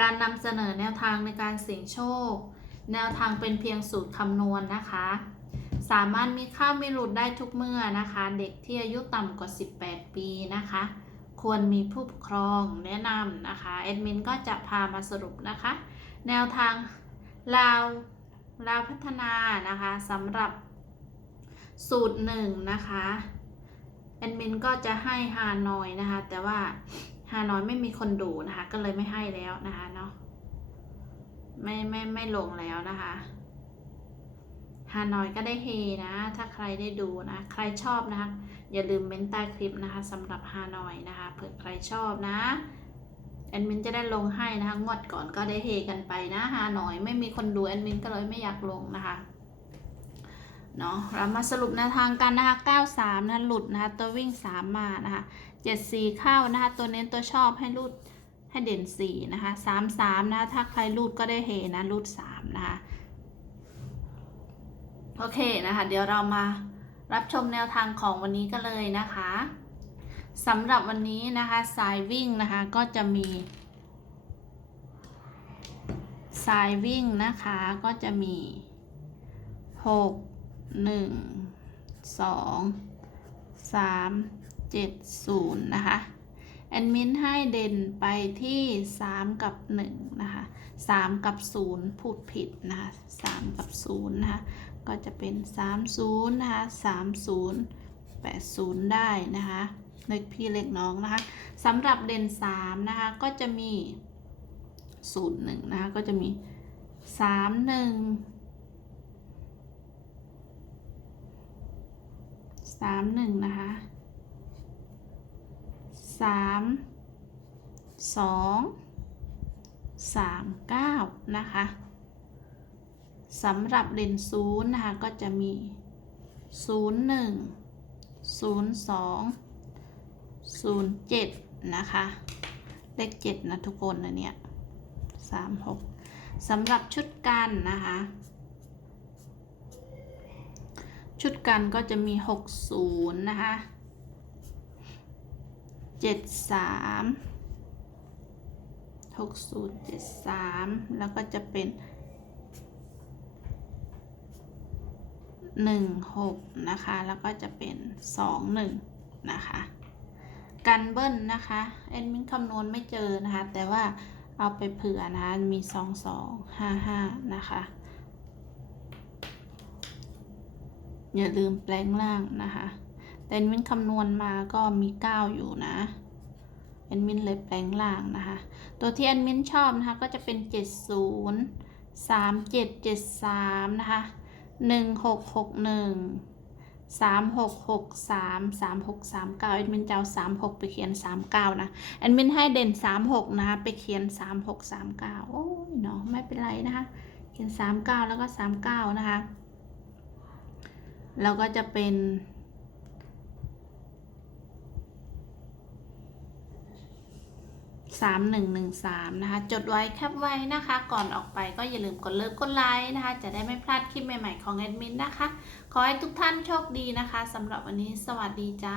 การนำเสนอแนวทางในการเสี่ยงโชค แนวทางเป็นเพียงสูตรคำนวณนะคะ สามารถมีข้าวมีหลุดได้ทุกเมื่อนะคะ เด็กที่อายุต่ำกว่า 18 ปีนะคะ ควรมีผู้ปกครองแนะนำนะคะแอดมินก็จะพามาสรุปนะคะ แนวทางลาวลาวพัฒนานะคะสำหรับสูตรหนึ่งนะคะแอดมินก็จะให้ฮานอยนะคะ แต่ว่า ฮานอยไม่มีคนดูนะคะ ก็เลยไม่ให้แล้วนะคะเนาะไม่ไม่ไม่ลงแล้วนะคะฮานอยก็ได้เฮนะ ถ้าใครได้ดูนะ ใครชอบนะคะ อย่าลืมเม้นใต้คลิปนะคะสำหรับฮานอยนะคะเผื่อใครชอบนะแอดมินจะได้ลงให้นะคะงวดก่อนก็ได้เฮกันไปนะฮานอยไม่มีคนดูแอดมินก็เลยไม่อยากลงนะคะเนาะเรามาสรุปแนวทางกันนะคะ 93นะหลุดนะคะตัววิ่ง 3 มานะคะ 74 เข้านะคะ ตัวเน้นตัวชอบให้รูดให้เด่น 4 นะคะ 33นะคะถ้าใครรูดก็ได้เฮนะ รูด 3 นะคะ โอเคนะคะ เดี๋ยวเรามารับชมแนวทางของวันนี้กันเลยนะคะสำหรับวันนี้นะคะสายวิ่งนะคะก็จะมีสายวิ่งนะคะก็จะมี 6 1 2 3 7 0 นะคะ แอดมินให้เด่นไปที่ 3 กับ 1 นะคะ 3 กับ 0 พูดผิดนะคะ 3 กับ 0 นะคะ ก็จะเป็น 30 นะคะ 30 80 ได้นะคะเล็กพี่เล็กน้องนะคะสำหรับเด่น 3 นะคะ ก็จะมี 0 1 นะคะ ก็จะมี 3 1 3 1นะคะ 3 2 3 9นะคะสำหรับเด่นศูนย์นะคะ ก็จะมี0 1 0 2 0 7นะคะ เลข7นะทุกคนนะเนี่ย3 6สำหรับชุดกันนะคะ ชุดกันก็จะมี60นะคะ 73 60 73แล้วก็จะเป็นหนึ่งหกนะคะ แล้วก็จะเป็นสองหนึ่งนะคะ กันเบิ้ลนะคะแอดมินคำนวณไม่เจอนะคะ แต่ว่าเอาไปเผื่อนะคะมีสองสองห้าห้านะคะ อย่าลืมแปลงล่างนะคะ แต่แอดมินคำนวณมาก็มีเก้าอยู่นะแอดมินเลยแปลงล่างนะคะ ตัวที่แอดมินชอบนะคะ ก็จะเป็นเจ็ดศูนย์สามเจ็ดเจ็ดสามนะคะหนึ่งหกหกหนึ่งสามหกหกสามสามหกสามเก้าแอดมินจะเอาสามหกไปเขียนสามเก้านะแอดมินให้เด่นสามหกนะคะ ไปเขียนสามหกสามเก้าโอ้ยเนาะไม่เป็นไรนะคะ เขียนสามเก้าแล้วก็สามเก้านะคะ แล้วก็จะเป็นามหนึ่งหนึ่งสามนะคะ จดไว้แคปไว้นะคะ ก่อนออกไปก็อย่าลืมกดเลิฟกดไลค์นะคะ จะได้ไม่พลาดคลิปใหม่ๆของแอดมินนะคะ ขอให้ทุกท่านโชคดีนะคะสำหรับวันนี้สวัสดีจ้า